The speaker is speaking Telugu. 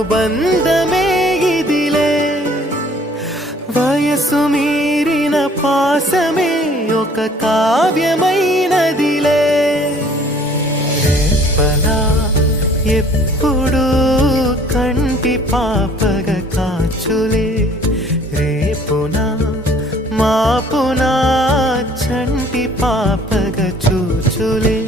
అనుబంధమే ఇదిలే వయసు మీరిన పాసమే ఒక కావ్యమైనదిలే రేపలా ఎప్పుడు కంటి పాపగ కాచులే రేపునా మాపునా చంటి పాపగ చూచులే